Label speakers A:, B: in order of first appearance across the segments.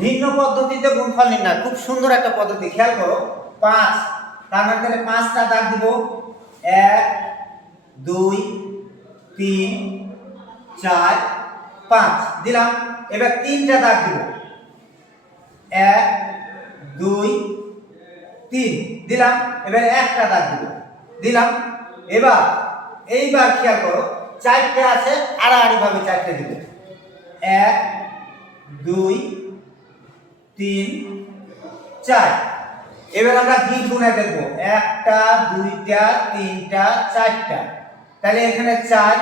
A: ভিন্ন পদ্ধতিতে গুণফল নির্ণয় খুব সুন্দর একটা পদ্ধতি খেয়াল করো পাঁচ তার মাঝখানে পাঁচটা দাগ দিব এক দুই তিন চার পাঁচ দিলাম এবার তিনটা দাগ দিব এক দুই তিন দিলাম এবার একটা দাগ দিব দিলাম এবার এইবার খেয়াল করো চারটে আছে আড়াআড়িভাবে চারটে দিব এক দুই তিন চার এবার আমরা কি গুণা দেখবো একটা দুইটা তিনটা চারটা তাহলে এখানে চার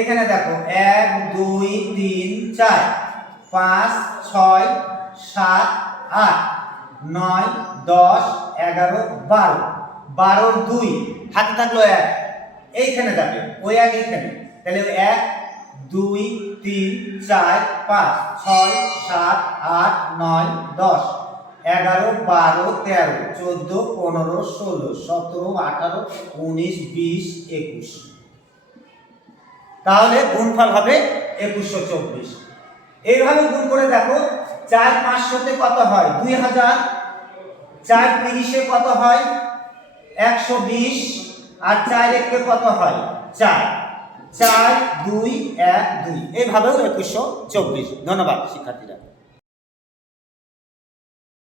A: এখানে দেখো এক দুই তিন চার পাঁচ ছয় সাত আট নয় দশ এগারো বারো বারোর দুই হাতে থাকলো এক এইখানে যাবে ওই এক এইখানে তাহলে এক দুই তিন চার পাঁচ ছয় সাত আট নয় দশ এগারো বারো তেরো চোদ্দো পনেরো ষোলো সতেরো আঠারো উনিশ বিশ একুশ তাহলে গুণফল হবে একুশশো চব্বিশ এইভাবে গুণ করে দেখো চার পাঁচশোতে কত হয় দুই হাজার চার তিরিশে কত হয় একশো বিশ আর চার একটু কত হয় চার চার দুই এক দুই এইভাবেও একুশশো চব্বিশ ধন্যবাদ শিক্ষার্থীরা